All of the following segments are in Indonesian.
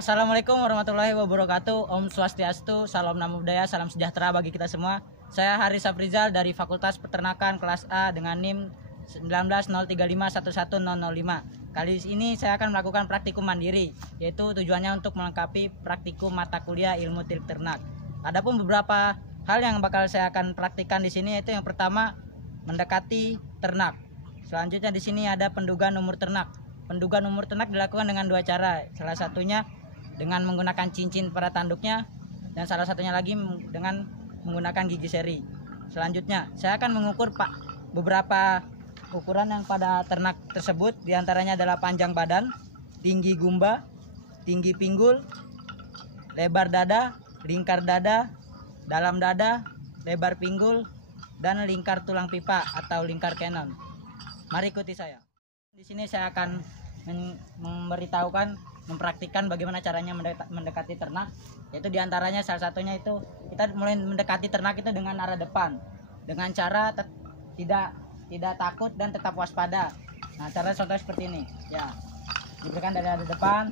Assalamualaikum warahmatullahi wabarakatuh. Om Swastiastu, salam namo buddhaya, salam sejahtera bagi kita semua. Saya Haris Saprizal dari Fakultas Peternakan kelas A dengan NIM 1903511005. Kali ini saya akan melakukan praktikum mandiri, yaitu tujuannya untuk melengkapi praktikum mata kuliah ilmu ternak. Adapun beberapa hal yang bakal saya akan praktikkan di sini, yaitu yang pertama mendekati ternak. Selanjutnya di sini ada pendugaan umur ternak. Pendugaan umur ternak dilakukan dengan dua cara. Salah satunya dengan menggunakan cincin pada tanduknya, dan salah satunya lagi dengan menggunakan gigi seri. Selanjutnya saya akan mengukur beberapa ukuran yang pada ternak tersebut, diantaranya adalah panjang badan, tinggi gumba, tinggi pinggul, lebar dada, lingkar dada, dalam dada, lebar pinggul, dan lingkar tulang pipa atau lingkar canon. Mari ikuti saya. Di sini saya akan mempraktikkan bagaimana caranya mendekati ternak, yaitu diantaranya salah satunya itu kita mulai mendekati ternak itu dengan arah depan, dengan cara tidak takut dan tetap waspada. Nah, cara contoh seperti ini ya, diberikan dari arah depan,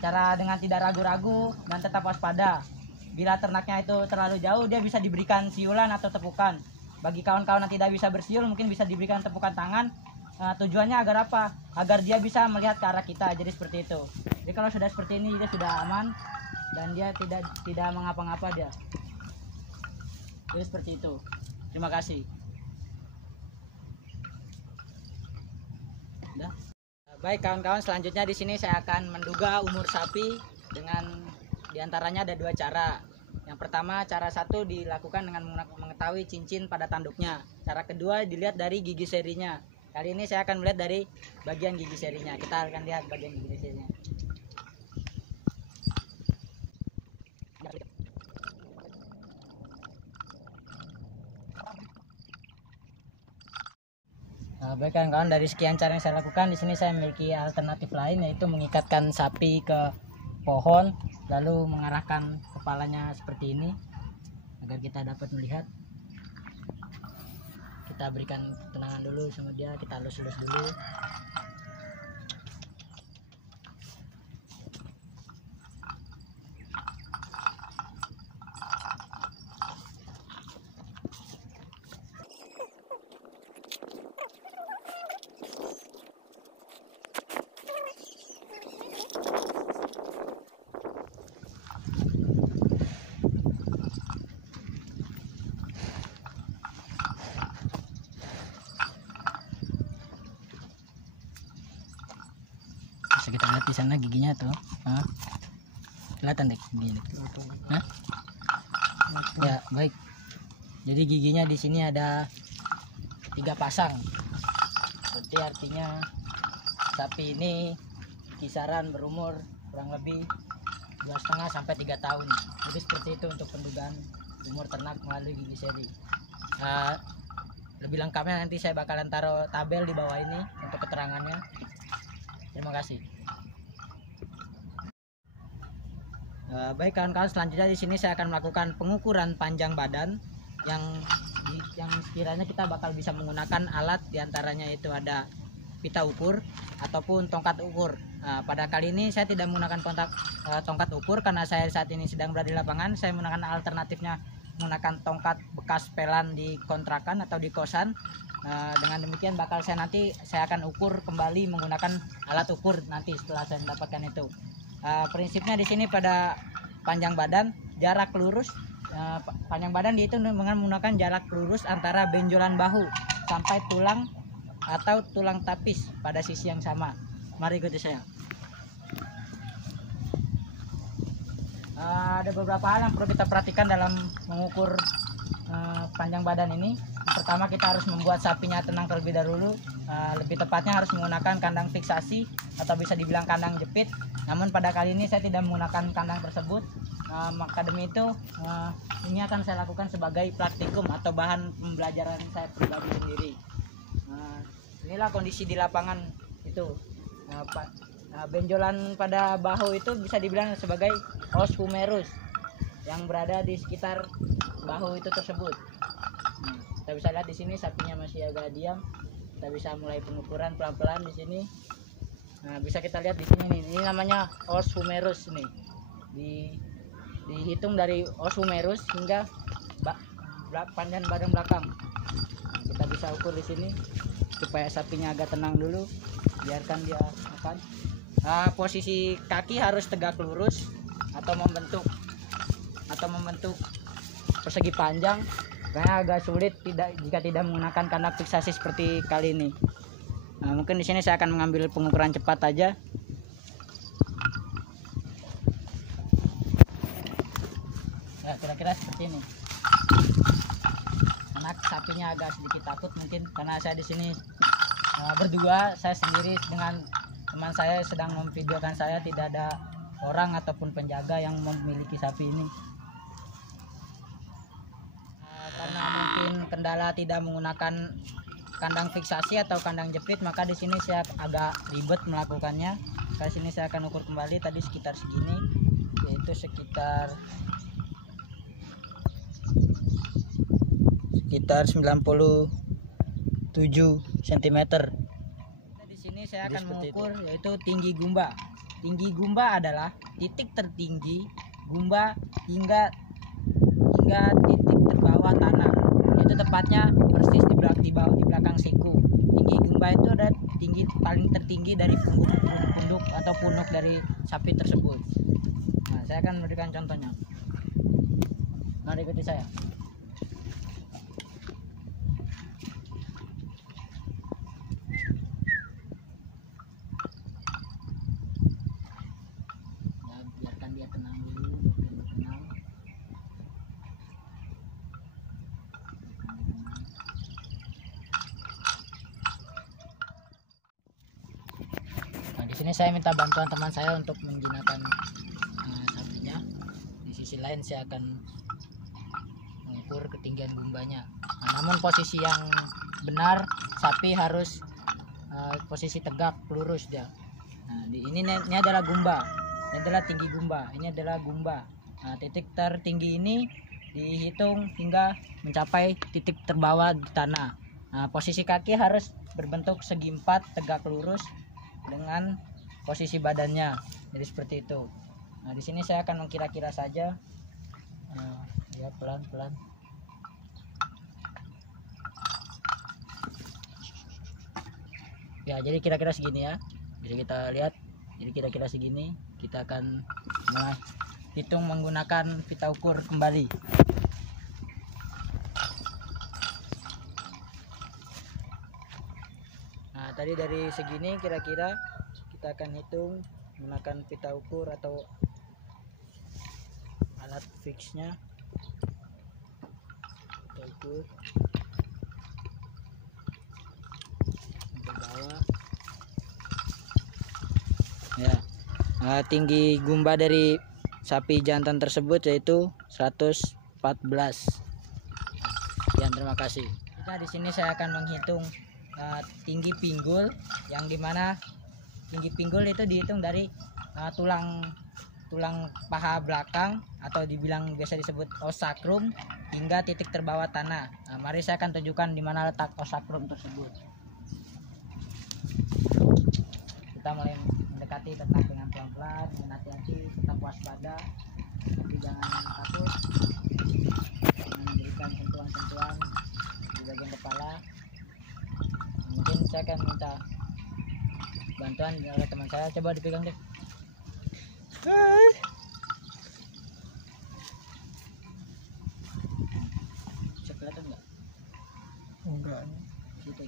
cara dengan tidak ragu-ragu dan tetap waspada. Bila ternaknya itu terlalu jauh, dia bisa diberikan siulan atau tepukan. Bagi kawan-kawan yang tidak bisa bersiul, mungkin bisa diberikan tepukan tangan. Tujuannya agar apa? Agar dia bisa melihat ke arah kita. Jadi seperti itu. Jadi kalau sudah seperti ini, dia sudah aman dan dia tidak mengapa-ngapa dia. Jadi seperti itu. Terima kasih. Udah. Baik kawan-kawan, selanjutnya di sini saya akan menduga umur sapi dengan diantaranya ada dua cara. Yang pertama, cara satu dilakukan dengan mengetahui cincin pada tanduknya. Cara kedua dilihat dari gigi serinya. Kali ini saya akan melihat dari bagian gigi serinya. Kita akan lihat bagian gigi serinya. Baik kawan-kawan, dari sekian cara yang saya lakukan, di sini saya memiliki alternatif lain, yaitu mengikatkan sapi ke pohon, lalu mengarahkan kepalanya seperti ini agar kita dapat melihat. Kita berikan ketenangan dulu sama dia, kita elus-elus dulu. Bisa kita lihat di sana giginya tuh. Kelihatan deh giginya. Ya, baik. Jadi giginya di sini ada 3 pasang. Berarti artinya sapi ini kisaran berumur kurang lebih 2,5 sampai 3 tahun. Jadi seperti itu untuk pendugaan umur ternak melalui gigi seri. Lebih lengkapnya nanti saya bakalan taruh tabel di bawah ini untuk keterangannya. Terima kasih. Baik kawan-kawan, selanjutnya di sini saya akan melakukan pengukuran panjang badan yang sekiranya kita bakal bisa menggunakan alat, diantaranya itu ada pita ukur ataupun tongkat ukur. Pada kali ini saya tidak menggunakan tongkat ukur karena saya saat ini sedang berada di lapangan. Saya menggunakan alternatifnya menggunakan tongkat bekas pelan di kontrakan atau di kosan. Dengan demikian saya akan ukur kembali menggunakan alat ukur nanti setelah saya mendapatkan itu. Prinsipnya di sini pada panjang badan, jarak lurus, panjang badan dihitung dengan menggunakan jarak lurus antara benjolan bahu sampai tulang atau tulang tapis pada sisi yang sama. Mari ikuti saya. Ada beberapa hal yang perlu kita perhatikan dalam mengukur panjang badan ini. Yang pertama, kita harus membuat sapinya tenang terlebih dahulu. Lebih tepatnya harus menggunakan kandang fiksasi atau bisa dibilang kandang jepit. Namun pada kali ini saya tidak menggunakan kandang tersebut. Maka demi itu ini akan saya lakukan sebagai praktikum atau bahan pembelajaran saya pribadi sendiri. Inilah kondisi di lapangan itu. Benjolan pada bahu itu bisa dibilang sebagai os humerus yang berada di sekitar bahu itu tersebut. Kita bisa lihat di sini sapinya masih agak diam. Kita bisa mulai pengukuran pelan-pelan di sini. Nah, bisa kita lihat di sini nih. Ini namanya os humerus nih. Dihitung dari os humerus hingga panjang badan belakang. Nah, kita bisa ukur di sini supaya sapinya agak tenang dulu. Biarkan dia makan. Nah, posisi kaki harus tegak lurus atau membentuk persegi panjang. Karena agak sulit jika tidak menggunakan kandang fiksasi seperti kali ini. Nah, mungkin di sini saya akan mengambil pengukuran cepat aja. Ya, kira-kira seperti ini. Anak sapinya agak sedikit takut mungkin karena saya di sini berdua, saya sendiri dengan teman saya sedang memvideokan saya, tidak ada orang ataupun penjaga yang memiliki sapi ini. Karena mungkin kendala tidak menggunakan kandang fiksasi atau kandang jepit, maka di sini saya agak ribet melakukannya. Di sini saya akan ukur kembali tadi sekitar segini, yaitu sekitar 97 cm. Di sini saya akan mengukur yaitu tinggi gumba. Tinggi gumba adalah titik tertinggi gumba hingga titik terbawah tanah. Itu tepatnya persis di belakang siku. Tinggi gumba itu adalah tinggi paling tertinggi dari punduk atau punuk dari sapi tersebut. Nah, saya akan memberikan contohnya. Mari ikuti saya. Biarkan dia tenang dulu, tenang. Nah, di sini saya minta bantuan teman saya untuk menjinakkan sapinya. Di sisi lain saya akan mengukur ketinggian gumbanya. Nah, namun posisi yang benar sapi harus posisi tegak lurus dia. Nah, ini adalah gumba. Ini adalah tinggi gumba. Ini adalah gumba. Nah, titik tertinggi ini dihitung hingga mencapai titik terbawah di tanah. Nah, posisi kaki harus berbentuk segi empat tegak lurus dengan posisi badannya. Jadi seperti itu. Nah, di sini saya akan mengkira-kira saja. Ya, pelan-pelan. Ya, jadi kira-kira segini ya. Jadi kita lihat. Jadi kira-kira segini. Kita akan mulai hitung menggunakan pita ukur kembali. Nah, tadi dari segini kira-kira kita akan hitung menggunakan pita ukur atau alat fixnya. Pita ukur ke bawah. Ya. Tinggi gumba dari sapi jantan tersebut yaitu 114. Sekian, terima kasih. Nah, di sini saya akan menghitung tinggi pinggul, yang dimana tinggi pinggul itu dihitung dari tulang paha belakang atau dibilang biasa disebut os sacrum hingga titik terbawah tanah. Nah, mari saya akan tunjukkan di mana letak os sacrum tersebut. Kita mulai mendekati ternak dengan pelan-pelan, dengan hati-hati, tetap waspada, tapi jangan takut. Memberikan sentuhan-sentuhan di bagian kepala. Mungkin saya akan minta bantuan oleh teman saya. Coba dipegang deh. Bisa kelihatan nggak? Enggak. Gitu.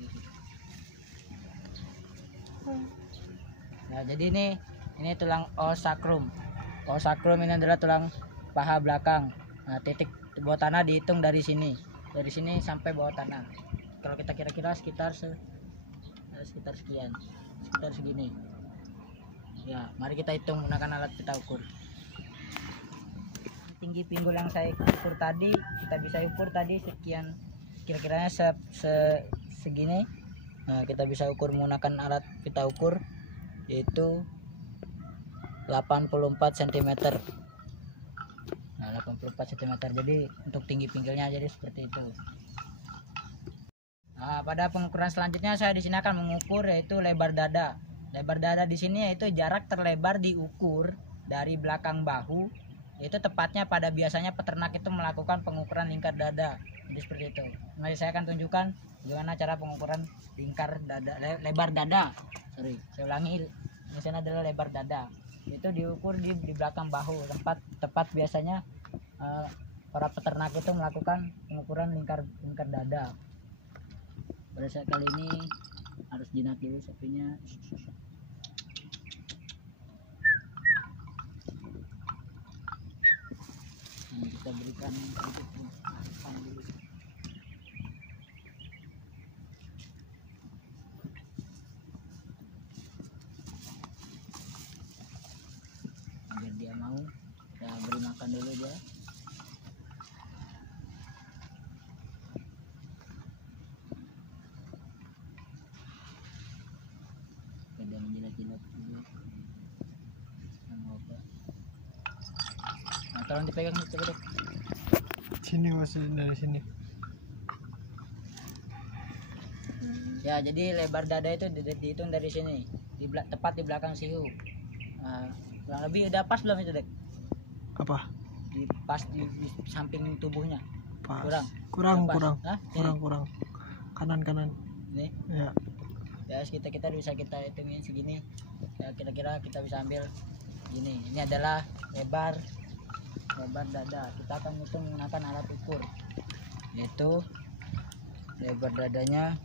Nah, jadi ini tulang os sacrum. Os sacrum ini adalah tulang paha belakang. Nah, titik bawah tanah dihitung dari sini sampai bawah tanah. Kalau kita kira-kira sekitar sekian, sekitar segini. Ya, mari kita hitung menggunakan alat pita ukur. Tinggi pinggul yang saya ukur tadi, kita bisa ukur tadi sekian, kira-kiranya segini. Nah, kita bisa ukur menggunakan alat pita ukur yaitu 84 cm. Nah, 84 cm. Jadi untuk tinggi pinggulnya jadi seperti itu. Nah, pada pengukuran selanjutnya saya di sini akan mengukur yaitu lebar dada. Lebar dada di sini yaitu jarak terlebar diukur dari belakang bahu, yaitu tepatnya pada biasanya peternak itu melakukan pengukuran lingkar dada. Jadi seperti itu. Mari saya akan tunjukkan bagaimana cara pengukuran lingkar dada, lebar dada. Saya ulangi, ini sana adalah lebar dada. Itu diukur di belakang bahu, tepat biasanya para peternak itu melakukan pengukuran lingkar dada. Pada saat kali ini harus jinak dulu sapinya. Kita berikan sedikit makan dulu. Agar dia mau, kita beri makan dulu dia. Dia menjilat-jilat dulu. Nah, tolong dipegang coba dok. Sini masih dari sini. Ya, jadi lebar dada itu dihitung dari sini, tepat di belakang sihu. Kurang lebih udah pas belum itu dek? Apa? Pas di samping tubuhnya. Pas. Kurang. Hah? Kurang. Kanan. Ini. Ya. Ya, kita bisa kita hitungin segini. Ya, kira-kira kita bisa ambil gini. Ini adalah lebar dada. Kita akan hitung menggunakan alat ukur, yaitu lebar dadanya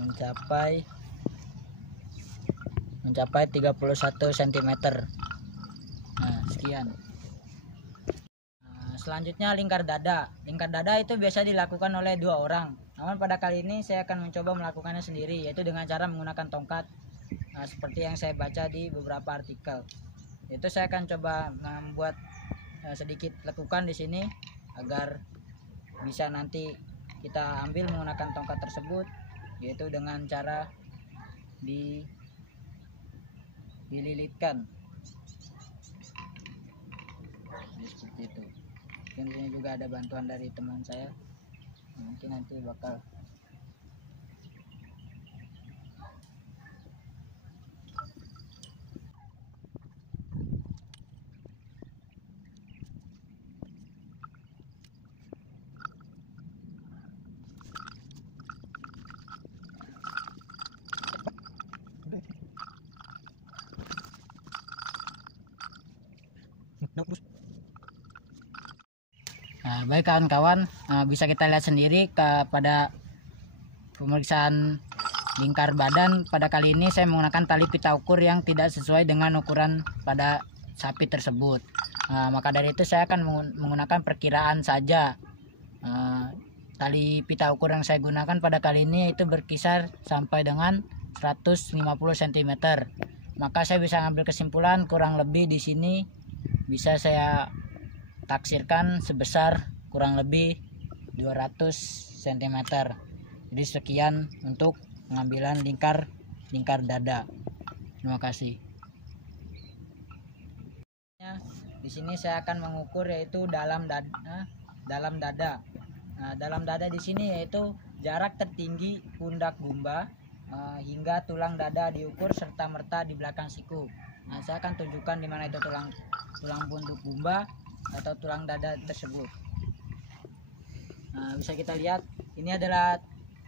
mencapai 31 cm. Nah, sekian. Selanjutnya lingkar dada itu biasa dilakukan oleh 2 orang, namun pada kali ini saya akan mencoba melakukannya sendiri, yaitu dengan cara menggunakan tongkat. Seperti yang saya baca di beberapa artikel, itu saya akan coba membuat sedikit lekukan di sini agar bisa nanti kita ambil menggunakan tongkat tersebut, yaitu dengan cara dililitkan. Jadi seperti itu. Dan sini juga ada bantuan dari teman saya, mungkin nanti bakal baik kawan-kawan, bisa kita lihat sendiri pada pemeriksaan lingkar badan. Pada kali ini saya menggunakan tali pita ukur yang tidak sesuai dengan ukuran pada sapi tersebut. Maka dari itu saya akan menggunakan perkiraan saja. Tali pita ukur yang saya gunakan pada kali ini itu berkisar sampai dengan 150 cm. Maka saya bisa ambil kesimpulan kurang lebih di sini bisa saya taksirkan sebesar kurang lebih 200 cm. Jadi sekian untuk pengambilan lingkar dada. Terima kasih. Di sini saya akan mengukur yaitu dalam dada. Dalam dada di sini yaitu jarak tertinggi pundak gumba hingga tulang dada diukur serta merta di belakang siku. Saya akan tunjukkan di mana itu tulang punduk gumba atau tulang dada tersebut. Bisa kita lihat ini adalah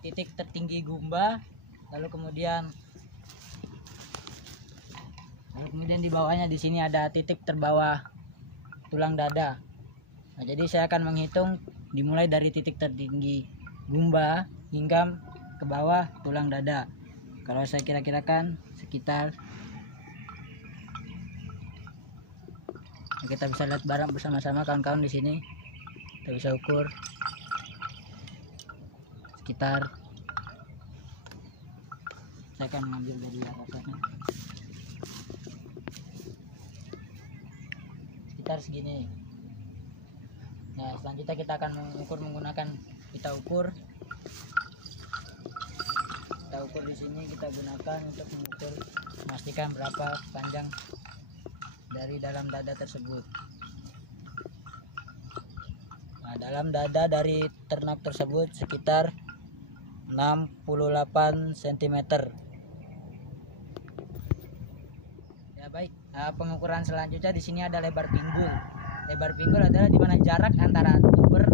titik tertinggi gumba, lalu kemudian di bawahnya di sini ada titik terbawah tulang dada. Jadi saya akan menghitung dimulai dari titik tertinggi gumba hingga ke bawah tulang dada. Kalau saya kira-kirakan sekitar, kita bisa lihat bareng bersama-sama kawan-kawan di sini. Kita bisa ukur sekitar, saya akan mengambil dari atasnya, sekitar segini. Nah, selanjutnya kita akan mengukur menggunakan pita ukur. Pita ukur di sini kita gunakan untuk mengukur, memastikan berapa panjang dari dalam dada tersebut. Dalam dada dari ternak tersebut sekitar 68 cm. pengukuran selanjutnya di sini ada lebar pinggul. Lebar pinggul adalah di mana jarak antara tuber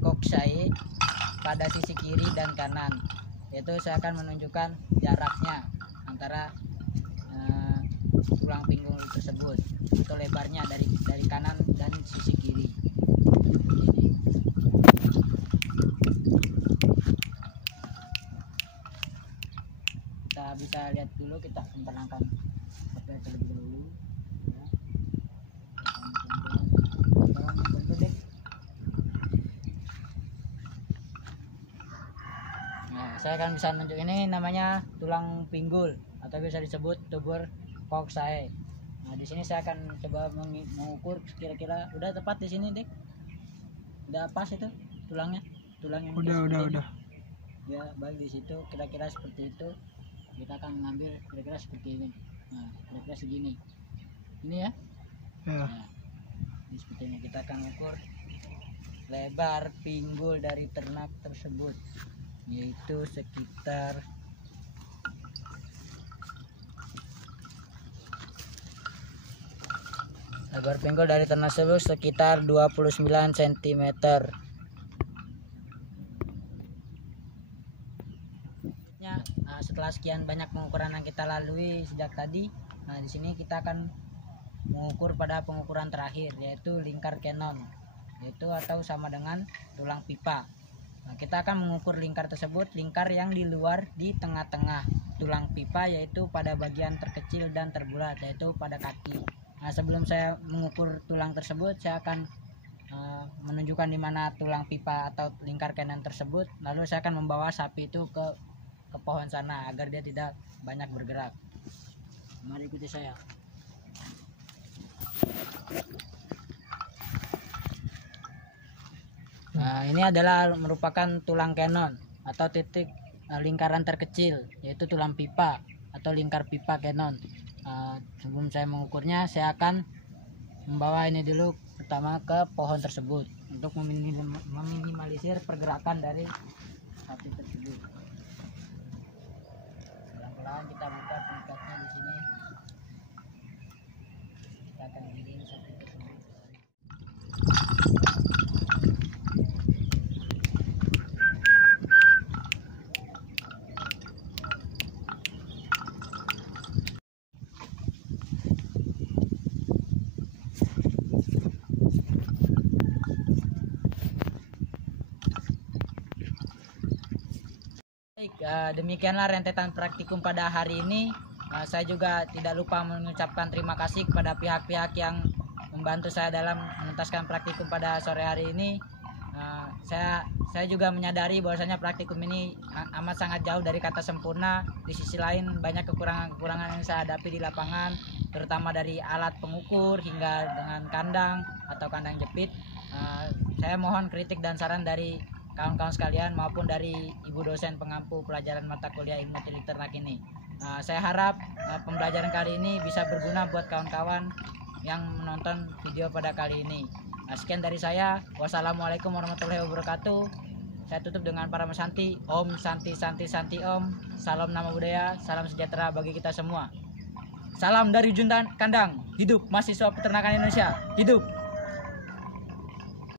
koksai pada sisi kiri dan kanan. Yaitu saya akan menunjukkan jaraknya antara tulang pinggul tersebut atau lebarnya dari kanan dan sisi kiri. Ini. Kita bisa lihat dulu, kita tenangkan sampai terlebih dahulu. Ya. Nah, saya akan bisa menunjuk ini namanya tulang pinggul atau bisa disebut tuber koksai. Nah, di sini saya akan coba mengukur kira-kira udah tepat di sini, Dek. Udah pas itu tulangnya? Tulang yang Udah. Ya, baik di situ kira-kira seperti itu. Kita akan mengambil kira-kira seperti ini. Nah, kira-kira segini. Ini ya. Ya. Nah, ini seperti ini kita akan ukur lebar pinggul dari ternak tersebut, yaitu sekitar lebar pinggul dari ternak tersebut sekitar 29 cm. Setelah sekian banyak pengukuran yang kita lalui sejak tadi, nah di sini kita akan mengukur pada pengukuran terakhir, yaitu lingkar Cannon, yaitu atau sama dengan tulang pipa. Nah, kita akan mengukur lingkar tersebut, lingkar yang di luar di tengah-tengah tulang pipa, yaitu pada bagian terkecil dan terbulat, yaitu pada kaki. Nah, sebelum saya mengukur tulang tersebut, saya akan menunjukkan di mana tulang pipa atau lingkar Cannon tersebut. Lalu saya akan membawa sapi itu ke pohon sana agar dia tidak banyak bergerak. Mari ikuti saya. Nah, ini adalah merupakan tulang Cannon atau titik lingkaran terkecil, yaitu tulang pipa atau lingkar pipa Cannon. Sebelum saya mengukurnya, saya akan membawa ini dulu pertama ke pohon tersebut untuk meminimalisir pergerakan dari sapi tersebut. Pelan-pelan kita buka pengikatnya di sini. Kita akan giring sapi tersebut. Demikianlah rentetan praktikum pada hari ini. Saya juga tidak lupa mengucapkan terima kasih kepada pihak-pihak yang membantu saya dalam menuntaskan praktikum pada sore hari ini. Saya juga menyadari bahwasanya praktikum ini amat sangat jauh dari kata sempurna. Di sisi lain banyak kekurangan-kekurangan yang saya hadapi di lapangan, terutama dari alat pengukur hingga dengan kandang atau kandang jepit. Saya mohon kritik dan saran dari kawan-kawan sekalian maupun dari ibu dosen pengampu pelajaran mata kuliah ilmu teknik ternak ini. Saya harap pembelajaran kali ini bisa berguna buat kawan-kawan yang menonton video pada kali ini. Sekian dari saya. Wassalamualaikum warahmatullahi wabarakatuh. Saya tutup dengan para mesanti. Om Santi Santi Santi Om. Salam nama budaya, salam sejahtera bagi kita semua. Salam dari Juntan Kandang. Hidup mahasiswa peternakan Indonesia. Hidup.